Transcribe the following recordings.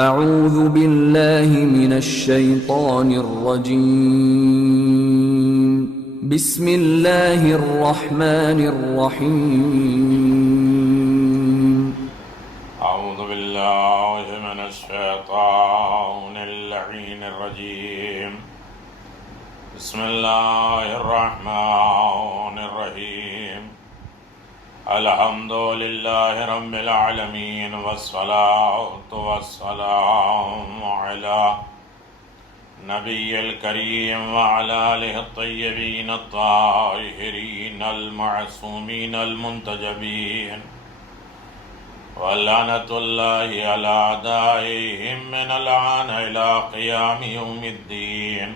اعوذ باللہ من الشیطان الرجیم بسم اللہ الرحمن الرحیم اعوذ باللہ من الشیطان اللعین الرجیم بسم اللہ الرحمن الرحیم الحمد للہ رب العالمین والصلاة والسلام علی نبی الکریم وعلی آلہ الطیبین الطاہرین المعصومین المنتجبین وَلَعْنَةُ اللَّهِ عَلَىٰ أَعْدَائِهِمْ مِنَ الْآنِ إِلَىٰ قِيَامِ يَوْمِ الدِّينِ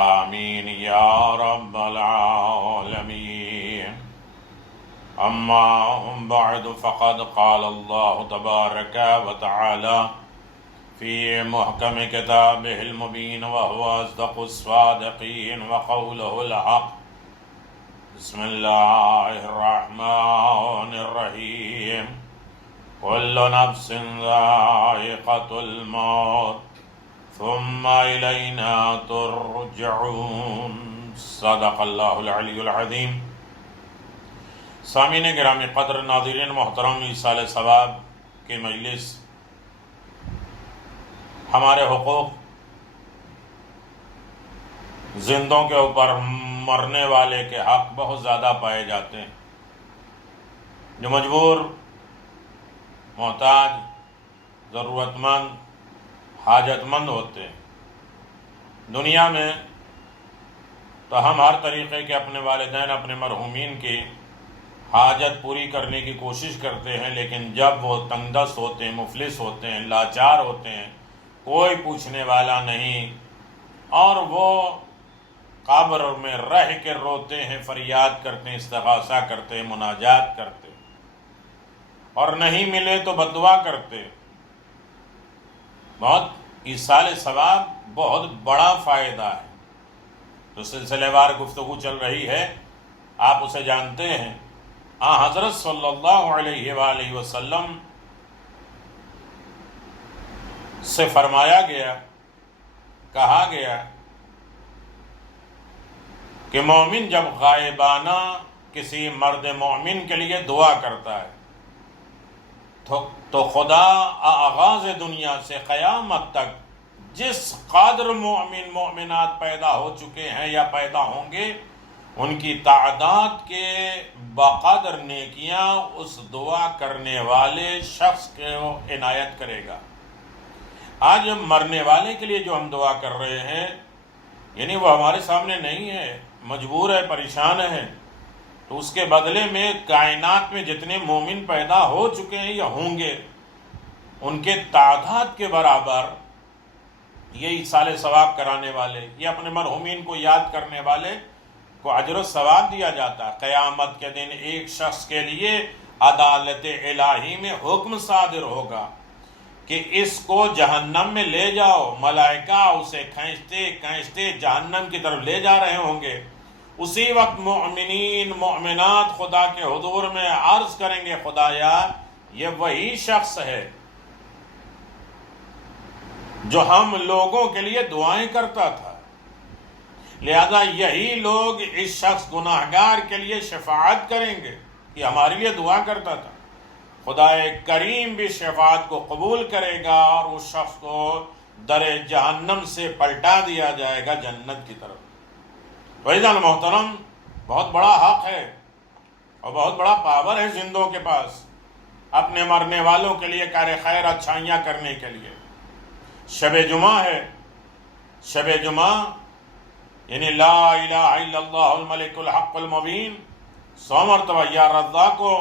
آمین یا رب العالمین اما بعد فقد قال اللہ تبارک وتعالی فی محکم کتابہ المبین وهو اصدق الصادقین وقولہ الحق بسم اللہ الرحمن الرحیم کل نفس ذائقۃ الموت ثم الینا ترجعون صدق اللہ العلی العظیم۔ سامعین گرامی قدر، ناظرین محترم، ایصال ثواب کی مجلس، ہمارے حقوق زندوں کے اوپر مرنے والے کے حق بہت زیادہ پائے جاتے ہیں، جو مجبور، محتاج، ضرورت مند، حاجت مند ہوتے ہیں۔ دنیا میں تو ہم ہر طریقے کے اپنے والدین، اپنے مرحومین کی حاجت پوری کرنے کی کوشش کرتے ہیں، لیکن جب وہ تنگ دست ہوتے ہیں، مفلس ہوتے ہیں، لاچار ہوتے ہیں، کوئی پوچھنے والا نہیں، اور وہ قبر میں رہ کے روتے ہیں، فریاد کرتے ہیں، استغاثہ کرتے ہیں، مناجات کرتے ہیں، اور نہیں ملے تو بددعا کرتے ہیں۔ بہت ایصال ثواب بہت بڑا فائدہ ہے، تو سلسلے وار گفتگو چل رہی ہے، آپ اسے جانتے ہیں۔ حضرت صلی اللہ علیہ وآلہ وسلم سے فرمایا گیا، کہا گیا کہ مومن جب غائبانہ کسی مرد مومن کے لیے دعا کرتا ہے تو خدا آغاز دنیا سے قیامت تک جس قادر مومن مومنات پیدا ہو چکے ہیں یا پیدا ہوں گے، ان کی تعداد کے بقدر نیکیاں اس دعا کرنے والے شخص کو عنایت کرے گا۔ آج مرنے والے کے لیے جو ہم دعا کر رہے ہیں، یعنی وہ ہمارے سامنے نہیں ہے، مجبور ہے، پریشان ہے، تو اس کے بدلے میں کائنات میں جتنے مومن پیدا ہو چکے ہیں یا ہوں گے، ان کے تعداد کے برابر یہ ایصال ثواب کرانے والے، یہ اپنے مرحومین کو یاد کرنے والے کو اجر و ثواب دیا جاتا ہے۔ قیامت کے دن ایک شخص کے لیے عدالت الہی میں حکم صادر ہوگا کہ اس کو جہنم میں لے جاؤ، ملائکہ اسے کھینچتے کھینچتے جہنم کی طرف لے جا رہے ہوں گے۔ اسی وقت مومنین مومنات خدا کے حضور میں عرض کریں گے، خدایا یہ وہی شخص ہے جو ہم لوگوں کے لیے دعائیں کرتا تھا، لہذا یہی لوگ اس شخص گناہگار کے لیے شفاعت کریں گے کہ ہمارے لیے دعا کرتا تھا۔ خدا کریم بھی شفاعت کو قبول کرے گا اور اس شخص کو در جہنم سے پلٹا دیا جائے گا جنت کی طرف۔ عزیزان محترم، بہت بڑا حق ہے اور بہت بڑا پاور ہے زندوں کے پاس اپنے مرنے والوں کے لیے کار خیر، اچھائیاں کرنے کے لیے۔ شب جمعہ ہے، شب جمعہ یعنی لا الہ الا اللہ الملک الحق المبین 100 مرتبہ، یا رضا کو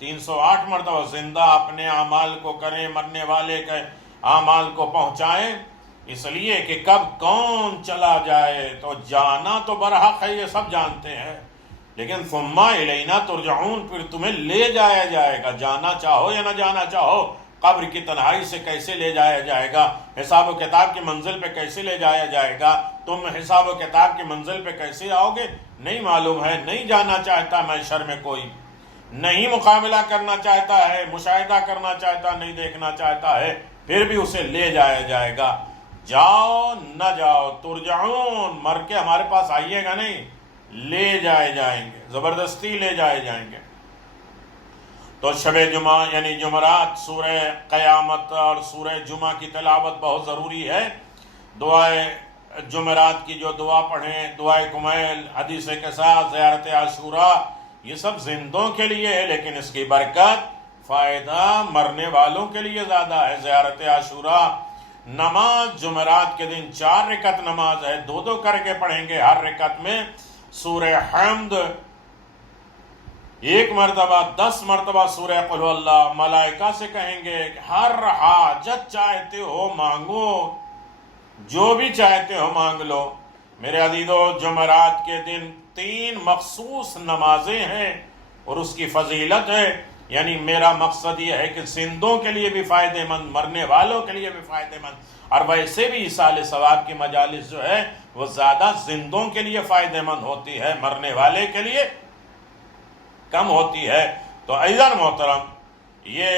308 مرتبہ زندہ اپنے اعمال کو کریں، مرنے والے کے اعمال کو پہنچائیں، اس لیے کہ کب کون چلا جائے تو جانا تو برحق ہے، یہ سب جانتے ہیں، لیکن ثم الینا ترجعون، پھر تمہیں لے جایا جائے گا، جانا چاہو یا نہ جانا چاہو۔ قبر کی تنہائی سے کیسے لے جایا جائے گا، حساب و کتاب کی منزل پہ کیسے لے جایا جائے گا، تم حساب و کتاب کی منزل پہ کیسے آؤ گے، نہیں معلوم ہے، نہیں جانا چاہتا محشر میں کوئی۔ نہیں مقابلہ کرنا چاہتا ہے، مشاہدہ کرنا چاہتا نہیں، دیکھنا چاہتا ہے، پھر بھی اسے لے جایا جائے گا۔ جاؤ نہ جاؤ، ترجعون، مر کے ہمارے پاس آئیے گا نہیں، لے جائے جائیں گے، زبردستی لے جائے جائیں گے۔ تو شب جمعہ یعنی جمعرات، سورہ قیامت اور سورہ جمعہ کی تلاوت بہت ضروری ہے۔ دعائے جمعرات کی جو دعا پڑھیں، دعائے کمیل، حدیث قصاص، زیارت عاشوراء، یہ سب زندوں کے لیے ہے، لیکن اس کی برکت، فائدہ مرنے والوں کے لیے زیادہ ہے۔ زیارت عاشوراء، نماز جمعرات کے دن 4 رکعت نماز ہے، 2 کر کے پڑھیں گے، ہر رکعت میں سورہ حمد 1 مرتبہ، 10 مرتبہ سورہ قل هو اللہ، ملائکہ سے کہیں گے کہ ہر حاجت چاہتے ہو مانگو، جو بھی چاہتے ہو مانگ لو۔ میرے عزیزو، جمعرات کے دن 3 مخصوص نمازیں ہیں اور اس کی فضیلت ہے، یعنی میرا مقصد یہ ہے کہ زندوں کے لیے بھی فائدہ مند، مرنے والوں کے لیے بھی فائدہ مند، اور ویسے بھی ایصال ثواب کی مجالس جو ہے وہ زیادہ زندوں کے لیے فائدہ مند ہوتی ہے، مرنے والے کے لیے کم ہوتی ہے۔ تو عزیزان محترم، یہ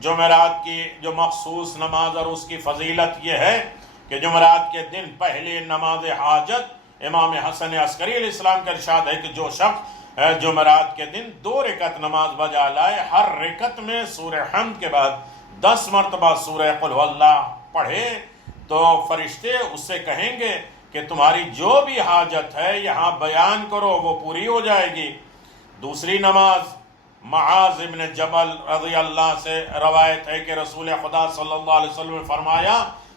جمعرات کی جو مخصوص نماز اور اس کی فضیلت یہ ہے کہ جمعرات کے دن پہلی نماز حاجت، امام حسن عسکری علیہ السلام کا ارشاد ہے کہ جو شخص جمعرات کے دن 2 رکعت نماز بجا لائے، ہر رکعت میں سورہ حمد کے بعد 10 مرتبہ سورہ قل هو اللہ پڑھے، تو فرشتے اس سے کہیں گے کہ تمہاری جو بھی حاجت ہے یہاں بیان کرو، وہ پوری ہو جائے گی۔ دوسری نماز، معاذ ابن جبل رضی اللہ سے روایت ہے کہ رسول خدا صلی اللہ علیہ وسلم نے فرمایا،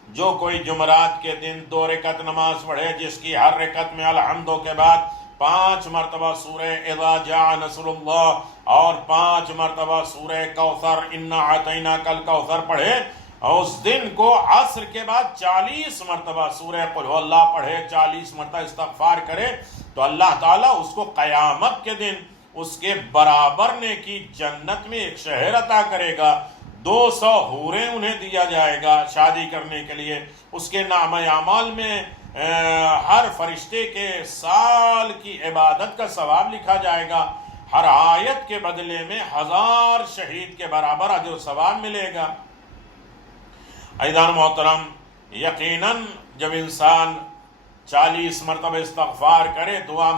جو کوئی جمعرات کے دن 2 رکعت نماز پڑھے جس کی ہر رکعت میں الحمدوں کے بعد 5 مرتبہ سورہ اذا جاء نصر اللہ اور 5 مرتبہ سورہ کوثر، انا اعطیناک الکوثر پڑھے، اور اس دن کو عصر کے بعد 40 مرتبہ سورہ قل هو اللہ پڑھے، 40 مرتبہ استغفار کرے، تو اللہ تعالیٰ اس کو قیامت کے دن اس کے برابر نیکی جنت میں ایک شہر عطا کرے گا، 200 حوریں انہیں دیا جائے گا شادی کرنے کے لیے، اس کے نامہ اعمال میں ہر فرشتے کے سال کی عبادت کا ثواب لکھا جائے گا، ہر آیت کے بدلے میں 1000 شہید کے برابر اجر و ثواب ملے گا۔ عزیزان محترم، یقیناً جب انسان 40 مرتبہ استغفار کرے، دعا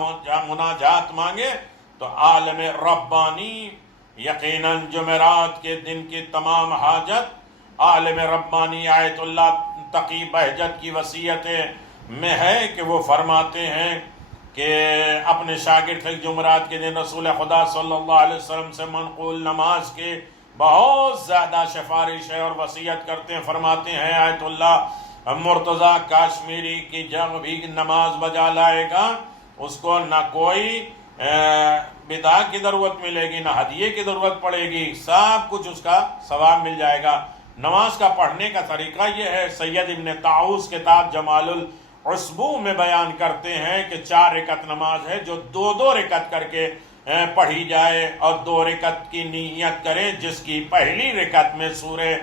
مناجات مانگے، تو عالم ربانی یقیناً جمعرات کے دن کی تمام حاجت عالم ربانی آیت اللہ تقی بہجت کی وصیت میں ہے کہ وہ فرماتے ہیں کہ اپنے شاگرد جمعرات کے دن رسول خدا صلی اللہ علیہ وسلم سے منقول نماز کے بہت زیادہ سفارش ہے اور وصیت کرتے ہیں، فرماتے ہیں آیت اللہ مرتضیٰ کاشمیری کی جب بھی نماز بجا لائے گا، اس کو نہ کوئی بدعا کی ضرورت ملے گی، نہ ہدیے کی ضرورت پڑے گی، سب کچھ اس کا ثواب مل جائے گا۔ نماز کا پڑھنے کا طریقہ یہ ہے، سید ابن طاؤس کتاب جمال العصبو میں بیان کرتے ہیں کہ 4 رکعت نماز ہے جو 2 رکعت کر کے پڑھی جائے، اور 2 رکعت کی نیت کرے، جس کی پہلی رکعت میں سورہ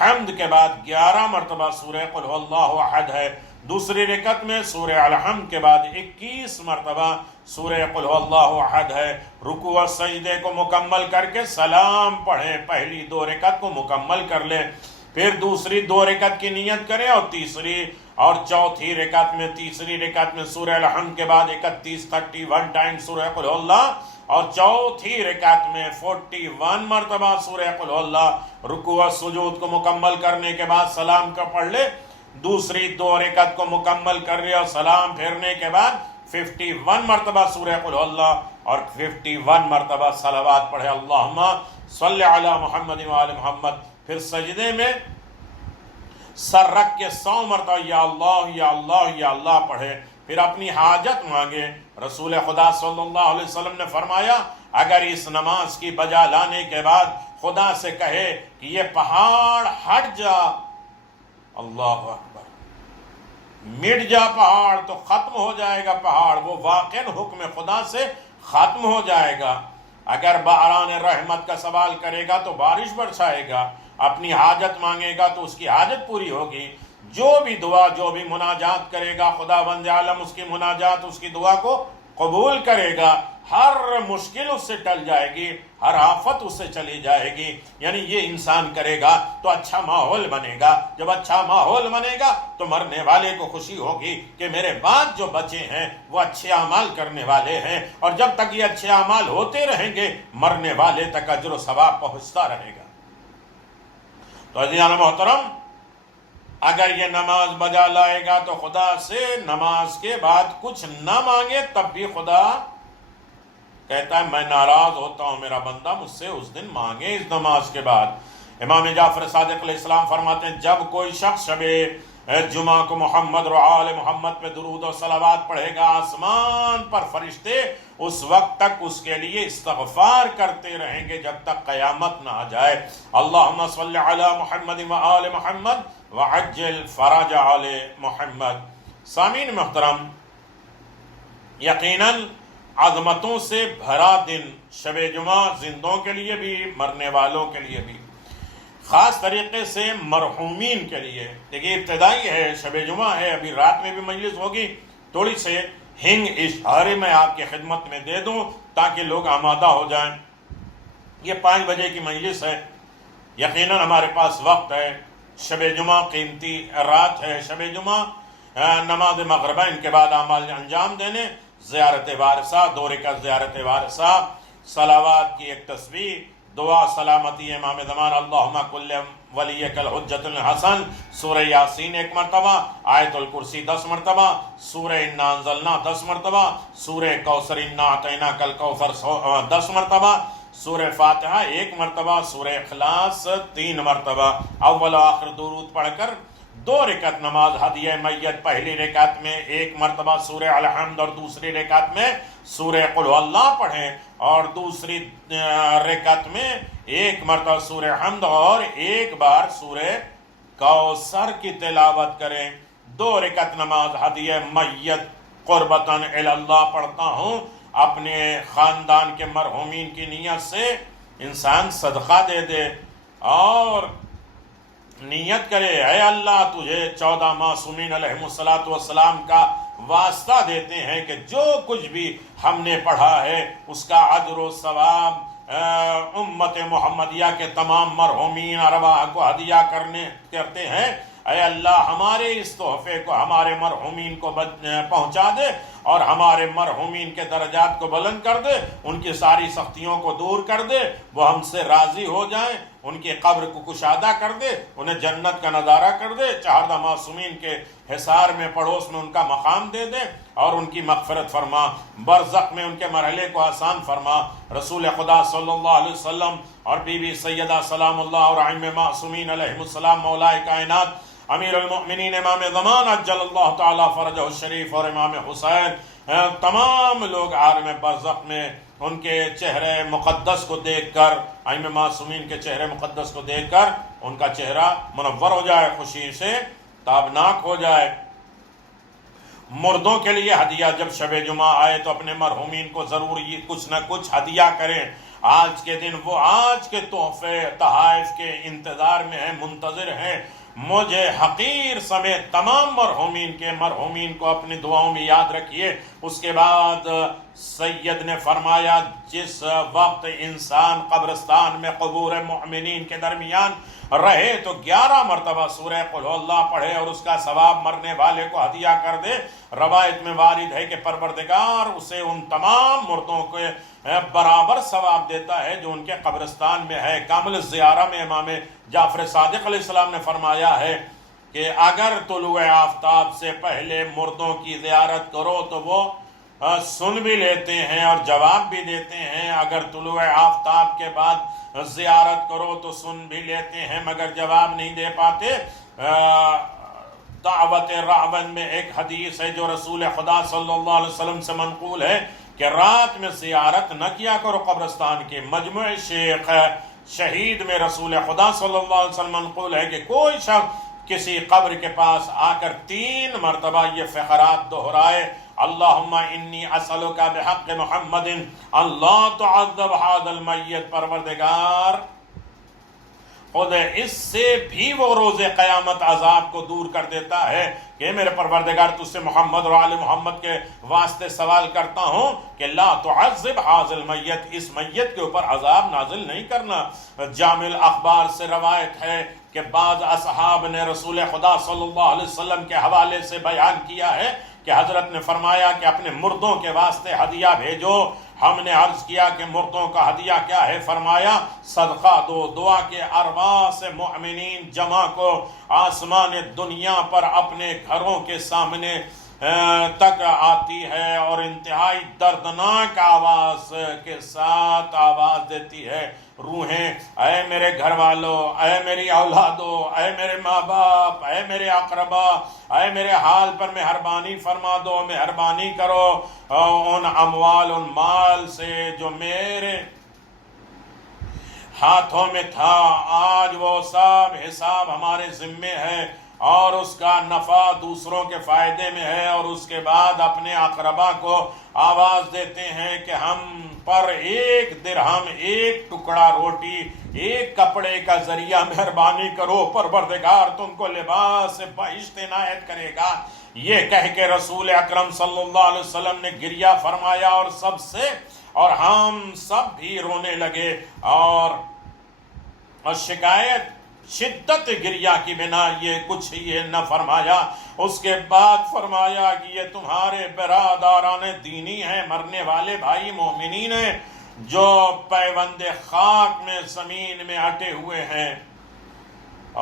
حمد کے بعد 11 مرتبہ سورہ قل هو اللہ احد ہے، دوسری رکعت میں سورہ الحمد کے بعد 21 مرتبہ سورہ قل هو اللہ احد ہے۔ رکوع و سجدے کو مکمل کر کے سلام پڑھیں، پہلی 2 رکعت کو مکمل کر لیں، پھر دوسری 2 رکعت کی نیت کریں، اور تیسری اور چوتھی رکعت میں، تیسری رکعت میں سورہ الحمد کے بعد 31 ٹائم سورہ قل هو اللہ، اور چوتھی رکعت میں 41 مرتبہ سورہ قل هو اللہ۔ رکوع و سجود کو مکمل کرنے کے بعد سلام کا پڑھ لے، دوسری 2 رکعت کو مکمل کر لے اور سلام پھیرنے کے بعد 51 مرتبہ سورہ قل هو اللہ اور 51 مرتبہ صلوات پڑھے، اللہم صلی علی محمد و آل محمد۔ پھر سجدے میں سر رکھ کے 100 مرتبہ یا اللہ یا اللہ یا اللہ پڑھے، پھر اپنی حاجت مانگے۔ رسول خدا صلی اللہ علیہ وسلم نے فرمایا، اگر اس نماز کی بجا لانے کے بعد خدا سے کہے کہ یہ پہاڑ ہٹ جا، اللہ اکبر، مٹ جا پہاڑ، تو ختم ہو جائے گا پہاڑ، وہ واقعاً حکم خدا سے ختم ہو جائے گا۔ اگر باران رحمت کا سوال کرے گا تو بارش برسائے گا، اپنی حاجت مانگے گا تو اس کی حاجت پوری ہوگی۔ جو بھی دعا، جو بھی مناجات کرے گا، خدا بند عالم اس کی مناجات، اس کی دعا کو قبول کرے گا۔ ہر مشکل اس سے ٹل جائے گی، ہر آفت اس سے چلی جائے گی۔ یعنی یہ انسان کرے گا تو اچھا ماحول بنے گا، جب اچھا ماحول بنے گا تو مرنے والے کو خوشی ہوگی کہ میرے بعد جو بچے ہیں وہ اچھے اعمال کرنے والے ہیں، اور جب تک یہ اچھے اعمال ہوتے رہیں گے مرنے والے تک اجر و ثواب پہنچتا رہے گا۔ تو عزیزان محترم، اگر یہ نماز بجا لائے گا تو خدا سے نماز کے بعد کچھ نہ مانگے تب بھی خدا کہتا ہے میں ناراض ہوتا ہوں، میرا بندہ مجھ سے اس دن مانگے اس نماز کے بعد۔ امام جعفر صادق علیہ السلام فرماتے ہیں جب کوئی شخص شب جمعہ کو محمد اور آل محمد پہ درود و صلوات پڑھے گا، آسمان پر فرشتے اس وقت تک اس کے لیے استغفار کرتے رہیں گے جب تک قیامت نہ آ جائے۔ اللہم صلی علی محمد و آل محمد وعجل فرج آل محمد۔ سامعین محترم، یقیناً عظمتوں سے بھرا دن شب جمعہ زندوں کے لیے بھی مرنے والوں کے لیے بھی، خاص طریقے سے مرحومین کے لیے۔ دیکھیے ابتدائی ہے، شب جمعہ ہے، ابھی رات میں بھی مجلس ہوگی، تھوڑی سے ہنگ اشارے میں آپ کی خدمت میں دے دوں تاکہ لوگ آمادہ ہو جائیں۔ یہ 5 بجے کی مجلس ہے، یقیناً ہمارے پاس وقت ہے، شب جمعہ قیمتی رات ہے، شب جمعہ نماز مغربین کے بعد اعمال انجام دینے، زیارت وارثہ، 2 رکعت زیارت وارثہ، صلوات کی ایک تسبیح، دعا سلامتی امام زمان اللہم کل ولیک الحجت الحسن، سورہ یاسین 1 مرتبہ، آیت الکرسی 10 مرتبہ، سورہ انا انزلنا 10 مرتبہ، سورہ کوثر انا اعطیناک الکوثر 10 مرتبہ، سورہ فاتحہ 1 مرتبہ، سورہ اخلاص 3 مرتبہ، اول و آخر درود پڑھ کر 2 رکعت نماز ہدیہ میت، پہلی رکعت میں 1 مرتبہ سورہ الحمد اور دوسری رکعت میں سورہ قل هو اللہ پڑھیں، اور دوسری رکعت میں 1 مرتبہ سورہ حمد اور 1 بار سورہ کوثر کی تلاوت کریں۔ 2 رکعت نماز ہدیہ میت قربتاً الی اللہ پڑھتا ہوں، اپنے خاندان کے مرحومین کی نیت سے انسان صدقہ دے دے اور نیت کرے اے اللہ تجھے 14 معصومین علیہ السلام کا واسطہ دیتے ہیں کہ جو کچھ بھی ہم نے پڑھا ہے اس کا اجر و ثواب امت محمدیہ کے تمام مرحومین ارواح کو ہدیہ کرتے ہیں۔ اے اللہ ہمارے اس تحفے کو ہمارے مرحومین کو پہنچا دے اور ہمارے مرحومین کے درجات کو بلند کر دے، ان کی ساری سختیوں کو دور کر دے، وہ ہم سے راضی ہو جائیں، ان کی قبر کو کشادہ کر دے، انہیں جنت کا نظارہ کر دے، 14 معصومین کے حصار میں پڑوس میں ان کا مقام دے دے اور ان کی مغفرت فرما، برزخ میں ان کے مرحلے کو آسان فرما۔ رسول خدا صلی اللہ علیہ وسلم اور بی بی سیدہ سلام اللہ اور ائمہ معصومین علیہ السلام، مولا کائنات امیر المؤمنین امام زمان عجل اللہ تعالی فرجہ الشریف اور امام حسین، تمام لوگ عالم برزخ میں ان کے چہرے مقدس کو دیکھ کر، ائمہ معصومین کے چہرے مقدس کو دیکھ کر ان کا چہرہ منور ہو جائے، خوشی سے تابناک ہو جائے۔ مردوں کے لیے ہدیہ، جب شب جمعہ آئے تو اپنے مرحومین کو ضرور یہ کچھ نہ کچھ ہدیہ کریں۔ آج کے دن وہ آج کے تحفے تحائف کے انتظار میں ہیں، منتظر ہیں۔ مجھے حقیر سمیت تمام مرحومین کو اپنی دعاؤں میں یاد رکھیے۔ اس کے بعد سید نے فرمایا جس وقت انسان قبرستان میں قبور مومنین کے درمیان رہے تو 11 مرتبہ سورہ قل هو اللہ پڑھے اور اس کا ثواب مرنے والے کو ہدیہ کر دے۔ روایت میں وارد ہے کہ پروردگار اسے ان تمام مردوں کے برابر ثواب دیتا ہے جو ان کے قبرستان میں ہے۔ کامل الزیارہ میں امام جعفر صادق علیہ السلام نے فرمایا ہے کہ اگر طلوع آفتاب سے پہلے مردوں کی زیارت کرو تو وہ سن بھی لیتے ہیں اور جواب بھی دیتے ہیں، اگر طلوع آفتاب کے بعد زیارت کرو تو سن بھی لیتے ہیں مگر جواب نہیں دے پاتے۔ دعوت رعون میں ایک حدیث ہے جو رسول خدا صلی اللہ علیہ وسلم سے منقول ہے کہ رات میں زیارت نہ کیا کرو قبرستان کے۔ مجموع شیخ شہید میں رسول خدا صلی اللہ علیہ وسلم منقول ہے کہ کوئی شخص کسی قبر کے پاس آ کر 3 مرتبہ یہ فقرات دہرائے، اللہم انی اسألک بحق محمد اللہ تعذب هذا المیت، پروردگار خود اس سے بھی وہ روز قیامت عذاب کو دور کر دیتا ہے کہ میرے پروردگار تجھ سے محمد اور آل محمد کے واسطے سوال کرتا ہوں کہ لا تعذب حاذ المیت، اس میت کے اوپر عذاب نازل نہیں کرنا۔ جامع الاخبار سے روایت ہے کہ بعض اصحاب نے رسول خدا صلی اللہ علیہ وسلم کے حوالے سے بیان کیا ہے کہ حضرت نے فرمایا کہ اپنے مردوں کے واسطے ہدیہ بھیجو۔ ہم نے عرض کیا کہ مردوں کا ہدیہ کیا ہے؟ فرمایا صدقہ دو۔ دعا کے ارواح سے مؤمنین جمع کو آسمان دنیا پر اپنے گھروں کے سامنے تک آتی ہے اور انتہائی دردناک آواز کے ساتھ آواز دیتی ہے، روحیں اے میرے گھر والوں، اے میری اولادوں، اے میرے ماں باپ، اے میرے اقربا، اے میرے حال پر مہربانی فرما دو، مہربانی کرو، ان اموال، ان مال سے جو میرے ہاتھوں میں تھا، آج وہ سب حساب ہمارے ذمے ہے اور اس کا نفع دوسروں کے فائدے میں ہے۔ اور اس کے بعد اپنے اقربا کو آواز دیتے ہیں کہ ہم پر ایک درہم، ایک ٹکڑا روٹی، ایک کپڑے کا ذریعہ مہربانی کرو، پروردگار تم کو لباس بہشت عنایت کرے گا۔ یہ کہہ کے رسول اکرم صلی اللہ علیہ وسلم نے گریہ فرمایا اور ہم سب بھی رونے لگے اور شکایت شدت گریہ کی بنا یہ کچھ یہ نہ فرمایا۔ اس کے بعد فرمایا کہ یہ تمہارے برادران دینی ہیں، مرنے والے بھائی مومنین ہیں جو پیوند خاک میں زمین میں اٹے ہوئے ہیں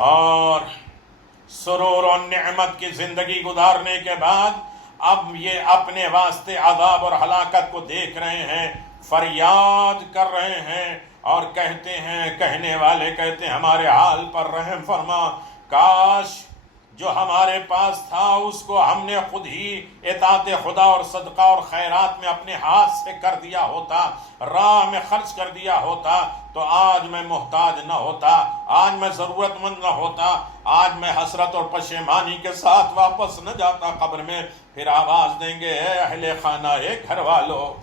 اور سرور و نعمت کی زندگی گزارنے کے بعد اب یہ اپنے واسطے عذاب اور ہلاکت کو دیکھ رہے ہیں، فریاد کر رہے ہیں اور کہتے ہیں، کہنے والے کہتے ہیں ہمارے حال پر رحم فرما، کاش جو ہمارے پاس تھا اس کو ہم نے خود ہی اطاعت خدا اور صدقہ اور خیرات میں اپنے ہاتھ سے کر دیا ہوتا، راہ میں خرچ کر دیا ہوتا تو آج میں محتاج نہ ہوتا، آج میں ضرورت مند نہ ہوتا، آج میں حسرت اور پشیمانی کے ساتھ واپس نہ جاتا قبر میں۔ پھر آواز دیں گے اے اہل خانہ، اے گھر والو،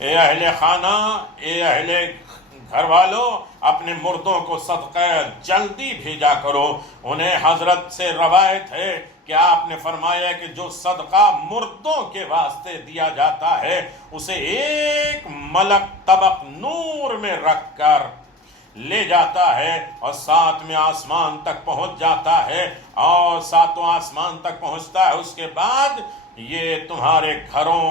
اے اہل خانہ، اے اہل گھر والوں، اپنے مردوں کو صدقہ جلدی بھیجا کرو۔ انہیں حضرت سے روایت ہے کہ آپ نے فرمایا کہ جو صدقہ مردوں کے واسطے دیا جاتا ہے اسے ایک ملک طبق نور میں رکھ کر لے جاتا ہے اور ساتویں آسمان تک پہنچ جاتا ہے اور ساتواں آسمان تک پہنچتا ہے۔ اس کے بعد یہ تمہارے گھروں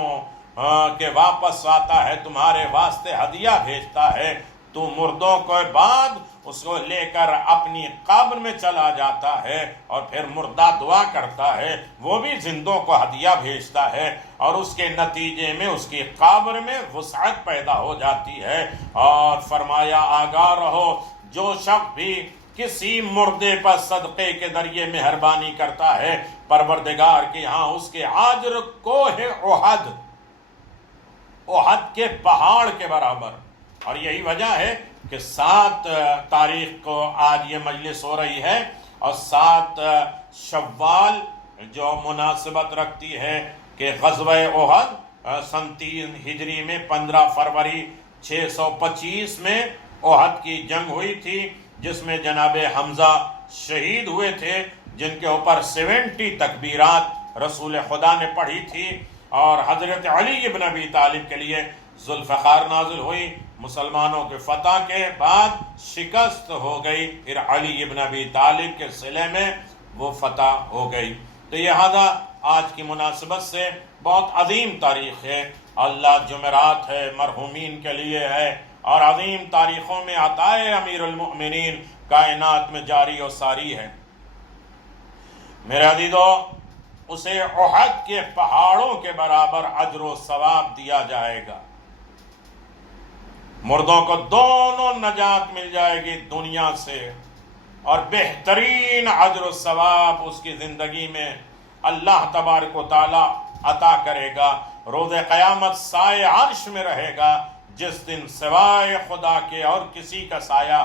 کے واپس آتا ہے، تمہارے واسطے ہدیہ بھیجتا ہے۔ تو مردوں کے بعد اس کو لے کر اپنی قبر میں چلا جاتا ہے اور پھر مردہ دعا کرتا ہے، وہ بھی زندوں کو ہدیہ بھیجتا ہے اور اس کے نتیجے میں اس کی قبر میں وسعت پیدا ہو جاتی ہے۔ اور فرمایا آگاہ رہو، جو شخص بھی کسی مردے پر صدقے کے ذریعے مہربانی کرتا ہے، پروردگار کے ہاں اس کے اجر کوہ احد کے پہاڑ کے برابر۔ اور یہی وجہ ہے کہ 7 تاریخ کو آج یہ مجلس ہو رہی ہے اور 7 شوال جو مناسبت رکھتی ہے کہ غزوہ احد سن 3 ہجری میں 15 فروری 625 میں احد کی جنگ ہوئی تھی، جس میں جناب حمزہ شہید ہوئے تھے، جن کے اوپر 70 تکبیرات رسول خدا نے پڑھی تھی اور حضرت علی ابن ابی طالب کے لیے ذوالفقار نازل ہوئی۔ مسلمانوں کے فتح کے بعد شکست ہو گئی، پھر علی ابن ابی طالب کے صلح میں وہ فتح ہو گئی۔ تو لہذا آج کی مناسبت سے بہت عظیم تاریخ ہے، اللہ جمعرات ہے، مرحومین کے لیے ہے اور عظیم تاریخوں میں عطائے امیر المؤمنین کائنات میں جاری و ساری ہے۔ میرے عزیزو، اسے احد کے پہاڑوں کے برابر اجر و ثواب دیا جائے گا۔ مردوں کو دونوں نجات مل جائے گی دنیا سے اور بہترین اجر و ثواب اس کی زندگی میں اللہ تبارک و تعالی عطا کرے گا۔ روز قیامت سائے عرش میں رہے گا، جس دن سوائے خدا کے اور کسی کا سایہ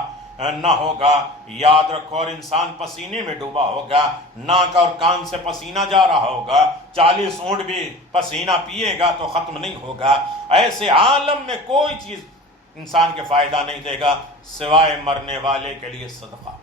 نہ ہوگا۔ یاد رکھو، اور انسان پسینے میں ڈوبا ہوگا، ناک اور کان سے پسینہ جا رہا ہوگا، 40 اونٹ بھی پسینہ پیے گا تو ختم نہیں ہوگا۔ ایسے عالم میں کوئی چیز انسان کے فائدہ نہیں دے گا سوائے مرنے والے کے لیے صدقہ.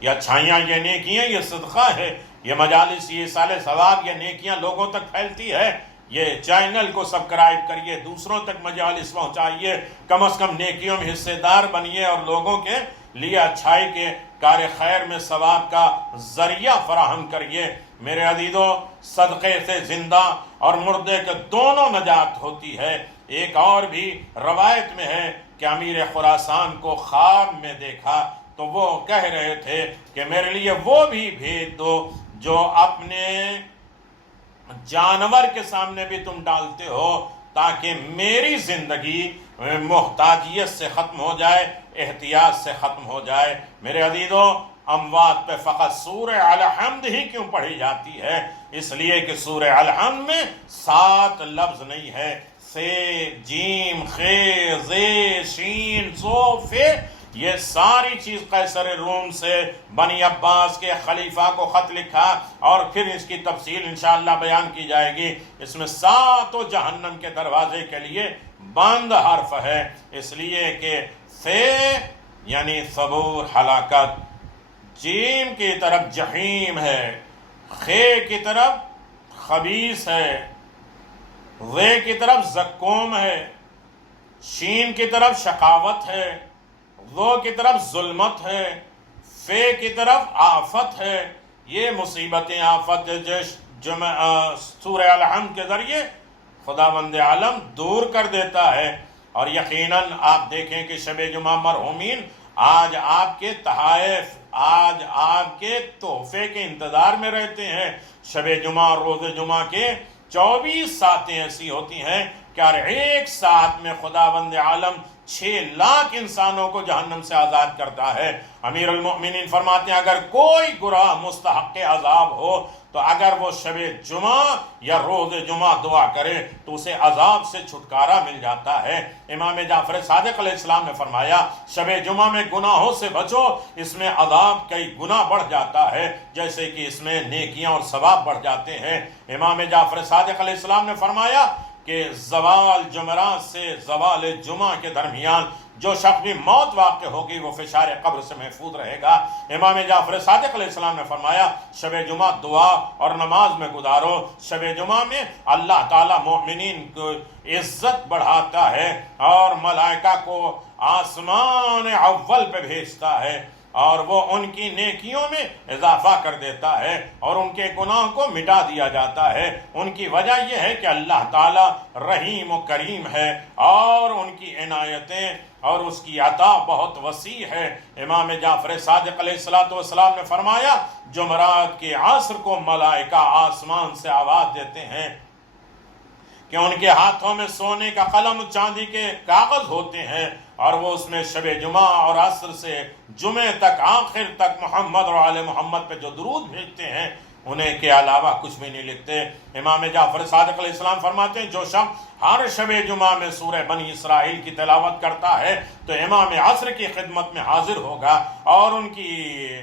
یہ اچھائیاں، یہ نیکیاں، یہ صدقہ ہے. یہ مجالس، یہ سال ثواب، یہ نیکیاں لوگوں تک پھیلتی ہے. یہ چینل کو سبسکرائب کریے، دوسروں تک مجالس پہنچائیے، کم از کم نیکیوں میں حصے دار بنیے اور لوگوں کے لیے اچھائی کے کار خیر میں ثواب کا ذریعہ فراہم کریے. میرے عزیزو، صدقے سے زندہ اور مردے کے دونوں نجات ہوتی ہے. ایک اور بھی روایت میں ہے کہ امیر خراسان کو خواب میں دیکھا تو وہ کہہ رہے تھے کہ میرے لیے وہ بھی بھیج دو جو اپنے جانور کے سامنے بھی تم ڈالتے ہو، تاکہ میری زندگی محتاجیت سے ختم ہو جائے، احتیاج سے ختم ہو جائے. میرے عزیزو، اموات پہ فقط سورہ الحمد ہی کیوں پڑھی جاتی ہے؟ اس لیے کہ سورہ الحمد میں 7 لفظ نہیں ہے. سے، جیم، خے، زے، شین، سو، فے، یہ ساری چیز قیصر روم سے بنی عباس کے خلیفہ کو خط لکھا اور پھر اس کی تفصیل انشاءاللہ بیان کی جائے گی. اس میں 7 جہنم کے دروازے کے لیے بند حرف ہے، اس لیے کہ سے یعنی صبور، ہلاکت، جیم کی طرف جہیم ہے، خے کی طرف خبیث ہے، وے کی طرف زکوم ہے، شین کی طرف شقاوت ہے، وہ کی طرف ظلمت ہے، فے کی طرف آفت ہے. یہ مصیبتیں، آفت جو سورہ الحمد کے ذریعے خداوند عالم دور کر دیتا ہے. اور یقیناً آپ دیکھیں کہ شب جمعہ مرحومین آج آپ کے تحائف، آج آپ کے تحفے کے انتظار میں رہتے ہیں. شب جمعہ اور روز جمعہ کے 24 ساعتیں ایسی ہوتی ہیں کہ ہر ایک ساعت میں خداوند عالم 6 لاکھ انسانوں کو جہنم سے آزاد کرتا ہے. امیر المؤمنین فرماتے ہیں اگر کوئی گناہ مستحق عذاب ہو تو اگر وہ شب جمعہ یا روز جمعہ دعا کرے تو اسے عذاب سے چھٹکارا مل جاتا ہے. امام جعفر صادق علیہ السلام نے فرمایا شب جمعہ میں گناہوں سے بچو، اس میں عذاب کئی گنا بڑھ جاتا ہے جیسے کہ اس میں نیکیاں اور ثواب بڑھ جاتے ہیں. امام جعفر صادق علیہ السلام نے فرمایا کہ زوال جمعرات سے زوال جمعہ کے درمیان جو شخص بھی موت واقع ہوگی وہ فشار قبر سے محفوظ رہے گا. امام جعفر صادق علیہ السلام نے فرمایا شب جمعہ دعا اور نماز میں گزارو. شب جمعہ میں اللہ تعالیٰ مومنین کو عزت بڑھاتا ہے اور ملائکہ کو آسمان اول پہ بھیجتا ہے اور وہ ان کی نیکیوں میں اضافہ کر دیتا ہے اور ان کے گناہوں کو مٹا دیا جاتا ہے. ان کی وجہ یہ ہے کہ اللہ تعالیٰ رحیم و کریم ہے اور ان کی عنایتیں اور اس کی عطا بہت وسیع ہے. امام جعفر صادق علیہ السلام نے فرمایا جمعرات کے عصر کو ملائکہ آسمان سے آواز دیتے ہیں کہ ان کے ہاتھوں میں سونے کا قلم، چاندی کے کاغذ ہوتے ہیں اور وہ اس میں شب جمعہ اور عصر سے جمعے تک آخر تک محمد اور آل محمد پہ جو درود بھیجتے ہیں انہیں کے علاوہ کچھ بھی نہیں لکھتے. امام جعفر صادق علیہ السلام فرماتے ہیں جو شخص ہر شب جمعہ میں سورہ بنی اسرائیل کی تلاوت کرتا ہے تو امام عصر کی خدمت میں حاضر ہوگا اور ان کی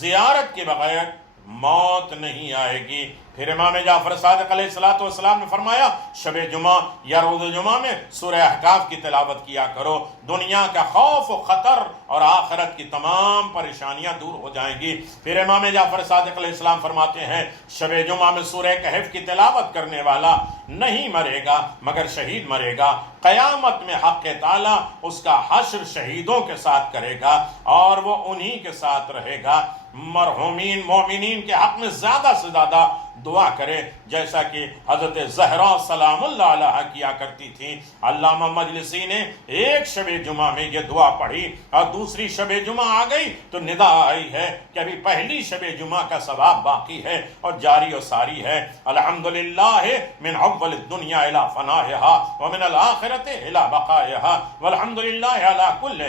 زیارت کے بغیر موت نہیں آئے گی. پھر امام جعفر صادق علیہ السلام نے فرمایا شب جمعہ یا روز جمعہ میں سورہ احقاف کی تلاوت کیا کرو، دنیا کا خوف و خطر اور آخرت کی تمام پریشانیاں دور ہو جائیں گی. پھر امام جعفر صادق علیہ السلام فرماتے ہیں شب جمعہ میں سورہ کہف کی تلاوت کرنے والا نہیں مرے گا مگر شہید مرے گا. قیامت میں حق تعالی اس کا حشر شہیدوں کے ساتھ کرے گا اور وہ انہی کے ساتھ رہے گا. مرحومین مومنین کے حق میں زیادہ سے زیادہ دعا کرے جیسا کہ حضرت زہرا سلام اللہ علیہ کیا کرتی تھی. علامہ مجلسی نے ایک شب جمعہ میں یہ دعا پڑھی اور دوسری شب جمعہ آ گئی تو ندا آئی ہے کہ ابھی پہلی شب جمعہ کا ثواب باقی ہے اور جاری و ساری ہے. الحمدللہ من اول الدنیا الی فنائها ومن الآخرۃ الی بقائها والحمدللہ علی کل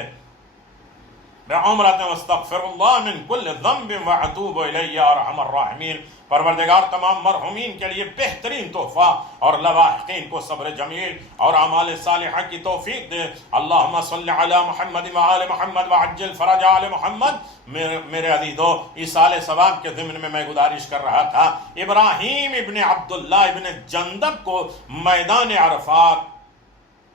بعمرۃ واستغفر اللہ من کل ذنب واتوب الیہ ارحم الراحمین. پروردگار تمام مرحومین کے لیے بہترین تحفہ اور لواحقین کو صبر جمیل اور اعمال صالحہ کی توفیق دے. اللہم صلی علی محمد وآل محمد وعجل فرج آل محمد. میرے عزیزو ایصال ثواب کے ضمن میں گزارش کر رہا تھا ابراہیم ابن عبداللہ ابن جندب کو میدان عرفات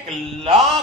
1,00,000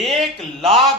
1,00,000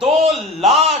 2,00,000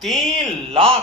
3,00,000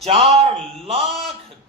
4,00,000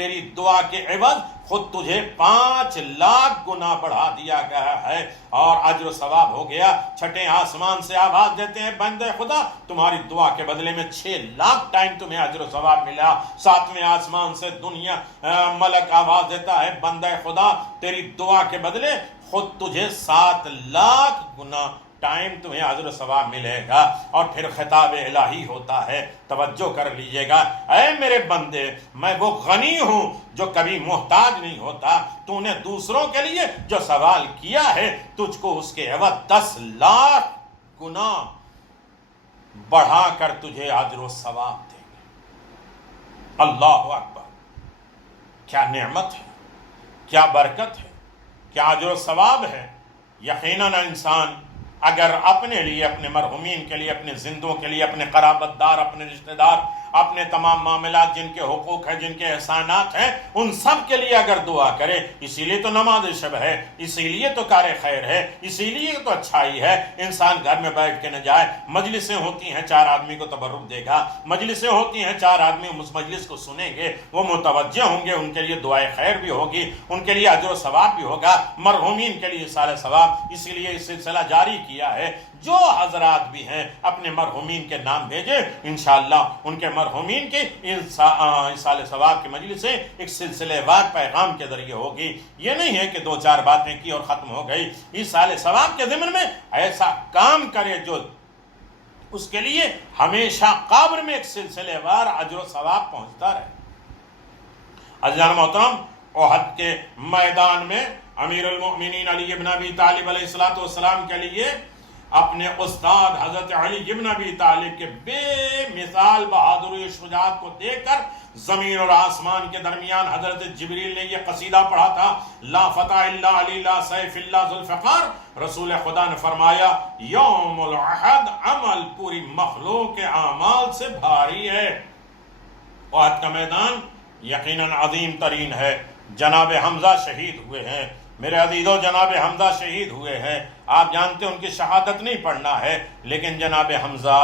تیری دعا کے عوض خود تجھے 5 لاکھ گنا بڑھا دیا گیا ہے اور اجر و ثواب ہو گیا۔ چھٹے آسمان سے آواز دیتے ہیں بندے خدا تمہاری دعا کے بدلے میں 6 لاکھ ٹائم تمہیں اجر و ثواب ملا۔ 7ویں آسمان سے دنیا ملک آواز دیتا ہے بندے خدا تیری دعا کے بدلے خود تجھے 7 لاکھ گنا ٹائم تمہیں اجر و ثواب ملے گا۔ اور پھر خطاب الہی ہوتا ہے، توجہ کر لیجئے گا، اے میرے بندے میں وہ غنی ہوں جو کبھی محتاج نہیں ہوتا، تو نے دوسروں کے لیے جو سوال کیا ہے تجھ کو اس کے عوض 10 لاکھ گنا بڑھا کر تجھے اجر و ثواب دیں گے۔ اللہ اکبر، کیا نعمت ہے، کیا برکت ہے، کیا اجر و ثواب ہے۔ یقیناً انسان اگر اپنے لیے، اپنے مرحومین کے لیے، اپنے زندوں کے لیے، اپنے قرابت دار، اپنے رشتہ دار، اپنے تمام معاملات جن کے حقوق ہیں، جن کے احسانات ہیں، ان سب کے لیے اگر دعا کرے، اسی لیے تو نماز شب ہے، اسی لیے تو کار خیر ہے، اسی لیے تو اچھائی ہے۔ انسان گھر میں بیٹھ کے نہ جائے، مجلسیں ہوتی ہیں 4 آدمی کو تبرک دے گا، مجلسیں ہوتی ہیں 4 آدمی اس مجلس کو سنیں گے، وہ متوجہ ہوں گے، ان کے لیے دعائے خیر بھی ہوگی، ان کے لیے اجر و ثواب بھی ہوگا، مرحومین کے لیے سال ثواب۔ اسی لیے یہ سلسلہ جاری کیا ہے، جو حضرات بھی ہیں اپنے مرحومین کے نام بھیجے، انشاءاللہ ان کے مرحومین کی سال ثواب کی مجلسیں ایک سلسلہ وار پیغام کے ذریعے ہوگی۔ یہ نہیں ہے کہ 2-4 باتیں کی اور ختم ہو گئی۔ اس سال ثواب کے ضمن میں ایسا کام کرے جو اس کے لیے ہمیشہ قبر میں ایک سلسلہ وار اجر و ثواب پہنچتا رہے۔ عزیزان محترم، احد کے میدان میں امیر المؤمنین علی بن ابی طالب علیہ السلام کے لیے اپنے استاد حضرت علی بن ابی طالب کے بے مثال بہادری شجاعت کو دیکھ کر زمین اور آسمان کے درمیان حضرت جبریل نے یہ قصیدہ پڑھا تھا، لا فتح الا علی لا سیف الا ذوالفقار۔ رسول خدا نے فرمایا یوم الاحد عمل پوری مخلوق کے اعمال سے بھاری ہے۔ احد کا میدان یقیناً عظیم ترین ہے۔ جناب حمزہ شہید ہوئے ہیں میرے عزیزو، جناب حمزہ شہید ہوئے ہیں۔ آپ جانتے ہیں ان کی شہادت نہیں پڑھنا ہے، لیکن جناب حمزہ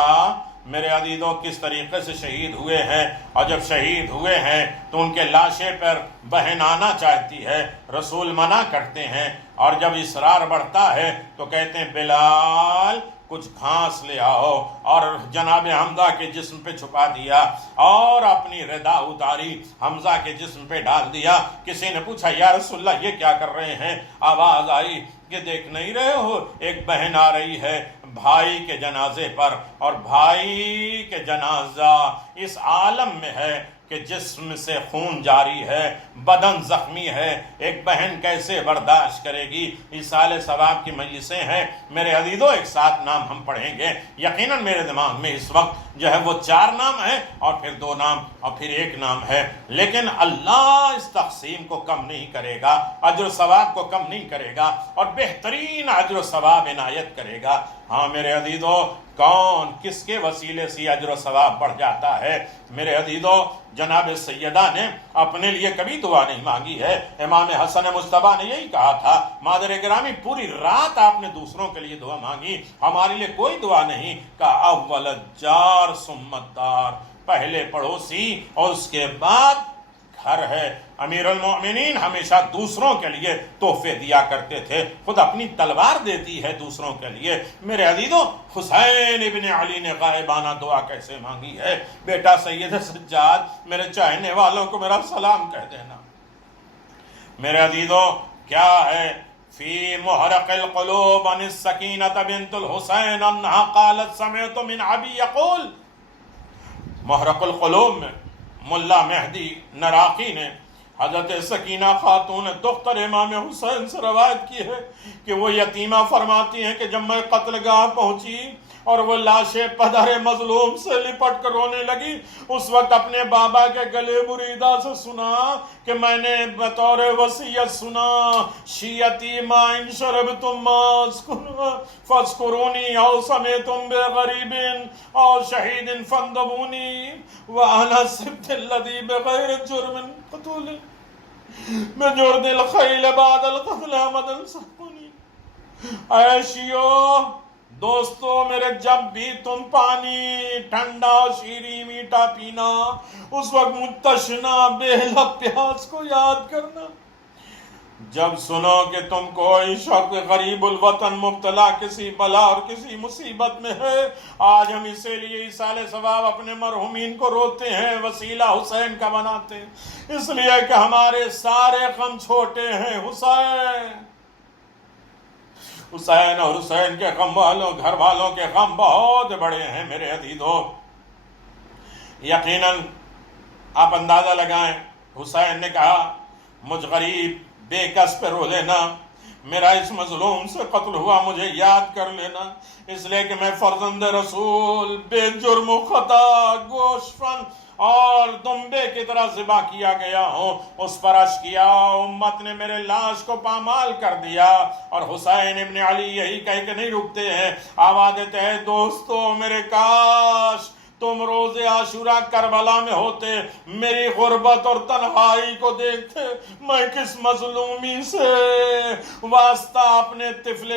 میرے عزیزو کس طریقے سے شہید ہوئے ہیں، اور جب شہید ہوئے ہیں تو ان کے لاشیں پر بہن آنا چاہتی ہے، رسول منع کرتے ہیں، اور جب اصرار بڑھتا ہے تو کہتے ہیں بلال کچھ گھاس لے آؤ، اور جناب حمزہ کے جسم پہ چھپا دیا اور اپنی ردا اتاری حمزہ کے جسم پہ ڈال دیا۔ کسی نے پوچھا یا رسول اللہ یہ کیا کر رہے ہیں؟ آواز آئی کہ دیکھ نہیں رہے ہو ایک بہن آ رہی ہے بھائی کے جنازے پر، اور بھائی کے جنازہ اس عالم میں ہے کہ جسم سے خون جاری ہے، بدن زخمی ہے، ایک بہن کیسے برداشت کرے گی؟ ایصال ثواب کی مجلسیں ہیں میرے عزیزو، ایک ساتھ نام ہم پڑھیں گے۔ یقیناً میرے دماغ میں اس وقت جو ہے وہ 4 نام ہیں، اور پھر 2 نام، اور پھر 1 نام ہے، لیکن اللہ اس تقسیم کو کم نہیں کرے گا، اجر و ثواب کو کم نہیں کرے گا، اور بہترین اجر و ثواب عنایت کرے گا۔ ہاں میرے عزیزو، کون کس کے وسیلے سے اجر و ثواب بڑھ جاتا ہے؟ میرے عزیزو، جناب سیدہ نے اپنے لیے کبھی دعا نہیں مانگی ہے۔ امام حسن مصطفیٰ نے یہی کہا تھا، مادر گرامی پوری رات آپ نے دوسروں کے لیے دعا مانگی، ہمارے لیے کوئی دعا نہیں۔ کہا اول جار ثم الدار، پہلے پڑوسی اور اس کے بعد گھر ہے۔ امیر المؤمنین ہمیشہ دوسروں کے لیے تحفے دیا کرتے تھے، خود اپنی تلوار دیتی ہے دوسروں کے لیے۔ میرے عزیزو، حسین ابن علی نے غائبانہ دعا کیسے مانگی ہے؟ بیٹا سید سجاد، میرے چاہنے والوں کو میرا سلام کہہ دینا۔ میرے عزیزو، کیا ہے فی محرق القلوب عن السکینۃ بنت الحسین انہا قالت سمعت من ابی یقول۔ محرق القلوب میں ملا مہدی نراقی نے حضرت سکینہ خاتون دختر امام حسین سے روایت کی ہے کہ وہ یتیمہ فرماتی ہیں کہ جب میں قتل گاہ پہنچی اور وہ لاشیں پدر مظلوم سے لپٹ کر رونے لگی، اس وقت اپنے بابا کے گلے مریدہ سے سنا کہ میں نے بطور وصیت سنا، شیعتی ما ان شربتم ما فاذکرونی او سمیتم بغریب او شہید فاندبونی وانا سبت الذی بغیر جرم قتول بجرد الخیل بعد القتل مدن سحقونی۔ اے شیعو، دوستو میرے، جب بھی تم پانی ٹھنڈا شیریں میٹھا پینا، اس وقت متشنا بے حد پیاس کو یاد کرنا۔ جب سنو کہ تم کوئی شخص غریب الوطن مبتلا کسی بلا اور کسی مصیبت میں ہے، آج ہم اسی لیے ایصال ثواب اپنے مرحومین کو روتے ہیں، وسیلہ حسین کا بناتے ہیں، اس لیے کہ ہمارے سارے غم چھوٹے ہیں۔ حسین اور حسین کے غم والوں، گھر والوں کے غم بہت بڑے ہیں میرے عزیزو۔ یقیناً آپ اندازہ لگائیں، حسین نے کہا مجھ غریب بے کس پہ رو لینا، میرا اس مظلوم سے قتل ہوا مجھے یاد کر لینا، اس لیے کہ میں فرزند رسول بے جرم و خطا گوشفن اور دمبے کی طرح ذبح کیا گیا ہوں۔ اس پر اشک کیا، امت نے میرے لاش کو پامال کر دیا، اور حسین ابن علی یہی کہہ کے نہیں رکتے ہیں، آواز دیتے ہیں دوستو میرے کاش تم روز عاشورہ کربلا میں ہوتے، میری غربت اور تنہائی کو دیکھتے، میں کس مظلومی سے واسطہ اپنے طفل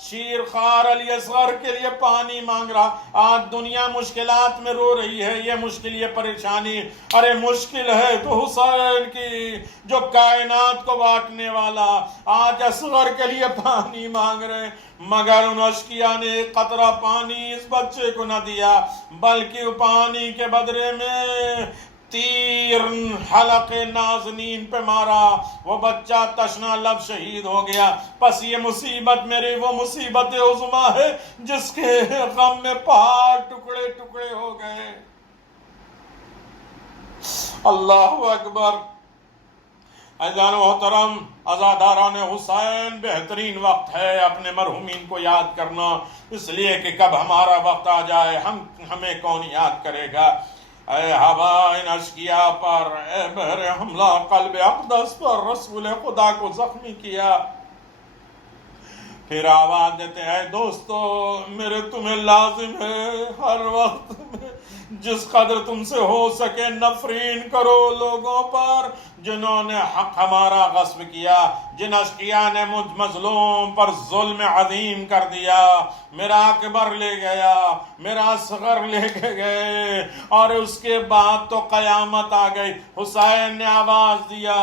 شیر خار علی اصغر کے لیے پانی مانگ رہا۔ آج دنیا مشکلات میں رو رہی ہے، یہ مشکل، یہ پریشانی، ارے مشکل ہے تو حسین کی جو کائنات کو بانٹنے والا، آج اصغر کے لیے پانی مانگ رہے، مگر ان اشکیا نے ایک قطرہ پانی اس بچے کو نہ دیا، بلکہ پانی کے بدلے میں تیر حلق نازنین پہ مارا، وہ بچہ تشنا لب شہید ہو گیا۔ پس یہ مصیبت میری وہ مصیبت عظمیٰ ہے جس کے غم میں پہاڑ ٹکڑے ٹکڑے ہو گئے۔ اللہ اکبر۔ عزیزان محترم، عزاداران حسین، بہترین وقت ہے اپنے مرحومین کو یاد کرنا، اس لیے کہ کب ہمارا وقت آ جائے ہمیں کون یاد کرے گا۔ اے ہوا ان اشکیا پر، اے بحر حملہ قلب اقدس پر رسول خدا کو زخمی کیا۔ پھر آواز دیتے ہیں دوستو میرے تمہیں لازم ہے ہر وقت میں جس قدر تم سے ہو سکے نفرین کرو لوگوں پر جنہوں نے حق ہمارا غصب کیا، جن اشقیاء نے مجھ مظلوم پر ظلم عظیم کر دیا۔ میرا اکبر لے گیا، میرا اصغر لے کے گئے، اور اس کے بعد تو قیامت آ گئی۔ حسین نے آواز دیا،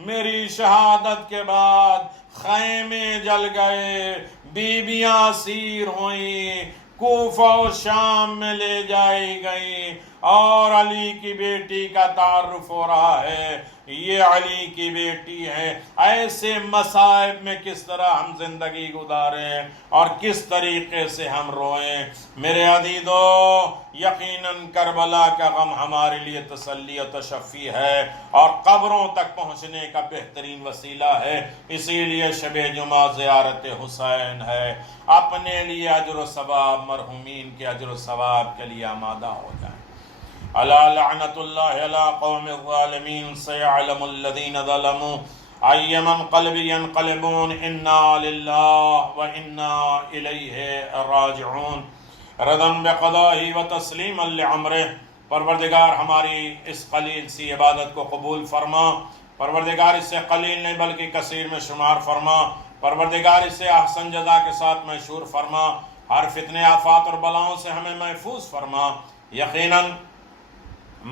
میری شہادت کے بعد خیمے جل گئے، بیویاں اسیر ہوئیں، کوفہ و شام میں لے جائی گئی، اور علی کی بیٹی کا تعارف ہو رہا ہے، یہ علی کی بیٹی ہے۔ ایسے مصائب میں کس طرح ہم زندگی گزاریں اور کس طریقے سے ہم روئیں۔ میرے عزیزو، یقیناً کربلا کا غم ہمارے لیے تسلی و تشفی ہے اور قبروں تک پہنچنے کا بہترین وسیلہ ہے، اسی لیے شب جمعہ زیارت حسین ہے۔ اپنے لیے اجر و ثواب، مرحومین کے اجر و ثواب کے لیے آمادہ ہو جائیں۔ الا لعنت اللہ علی قوم الظالمین سیعلم الذین ظلموا ای منقلب ینقلبون انا للہ و انا الیہ راجعون رضا بقضائہ و تسلیما لعمرہ۔ پروردگار ہماری اس قلیل سی عبادت کو قبول فرما، پروردگار اس سے قلیل نہیں بلکہ کثیر میں شمار فرما، پروردگار اس سے احسن جزا کے ساتھ مشہور فرما، ہر فتنے آفات اور بلاؤں سے ہمیں محفوظ فرما۔ یقیناً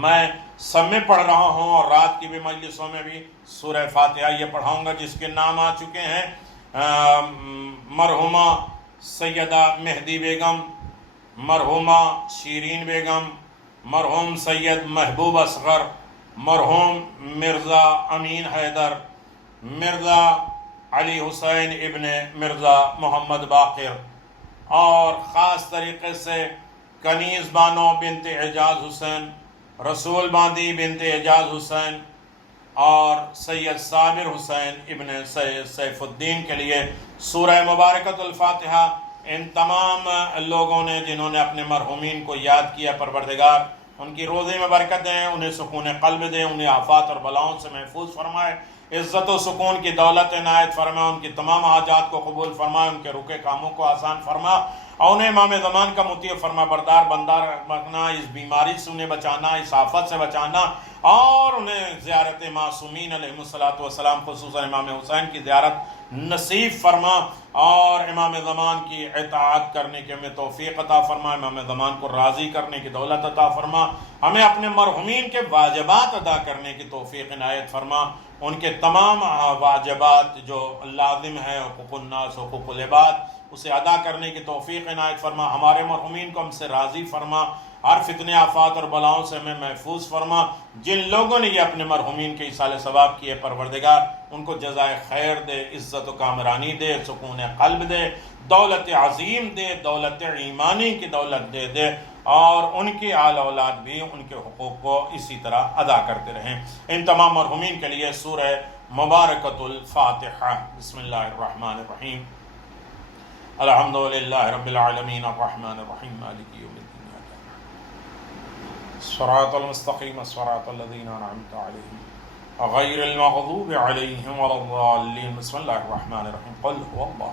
میں سب میں پڑھ رہا ہوں اور رات کی بھی مجلسوں میں بھی سورہ فاتحہ یہ پڑھاؤں گا جس کے نام آ چکے ہیں، مرحومہ سیدہ مہدی بیگم، مرحومہ شیرین بیگم، مرحوم سید محبوب اصغر، مرحوم مرزا امین حیدر، مرزا علی حسین ابن مرزا محمد باقر، اور خاص طریقے سے کنیز بانو بنت اعجاز حسین، رسول باندی بنت اعجاز حسین، اور سید صابر حسین ابن سیف الدین کے لیے سورہ مبارکۃ الفاتحہ۔ ان تمام لوگوں نے جنہوں نے اپنے مرحومین کو یاد کیا، پروردگار ان کی روزی میں برکت دیں، انہیں سکون قلب دیں، انہیں آفات اور بلاؤں سے محفوظ فرمائے، عزت و سکون کی دولت عنایت فرمائے، ان کی تمام حاجات کو قبول فرمائے، ان کے رکے کاموں کو آسان فرما، اور انہیں امام زمان کا مطیع فرما بردار بندار رکھنا، اس بیماری سے انہیں بچانا، اس آفت سے بچانا، اور انہیں زیارت معصومین علیہ الصلوۃ والسلام خصوصاً امام حسین کی زیارت نصیب فرما، اور امام زمان کی اطاعت کرنے کی ہمیں توفیق عطا فرما، امام زمان کو راضی کرنے کی دولت عطا فرما، ہمیں اپنے مرحومین کے واجبات ادا کرنے کی توفیق عنایت فرما، ان کے تمام واجبات جو لازم ہے، حقوق الناس، حقوق العباد، اسے ادا کرنے کی توفیق عنایت فرما، ہمارے مرحومین کو ہم سے راضی فرما، ہر فتنے آفات اور بلاؤں سے ہمیں محفوظ فرما، جن لوگوں نے یہ اپنے مرحومین کے ایصال ثواب کیے پروردگار ان کو جزائے خیر دے، عزت و کامرانی دے، سکون قلب دے، دولت عظیم دے، دولت ایمانی کی دولت دے اور ان کی آل اولاد بھی ان کے حقوق کو اسی طرح ادا کرتے رہیں۔ ان تمام مرحومین کے لیے سورہ مبارکۃ الفاتحہ۔ بسم اللہ الرحمن الرحیم، الحمدللہ رب العالمین الرحمن الرحیم مالک یوم الدین، صراط المستقیم صراط الذین انعمت علیہم غیر المغضوب علیہم ولا الضالین۔ بسم اللہ الرحمن الرحیم، قل هو اللہ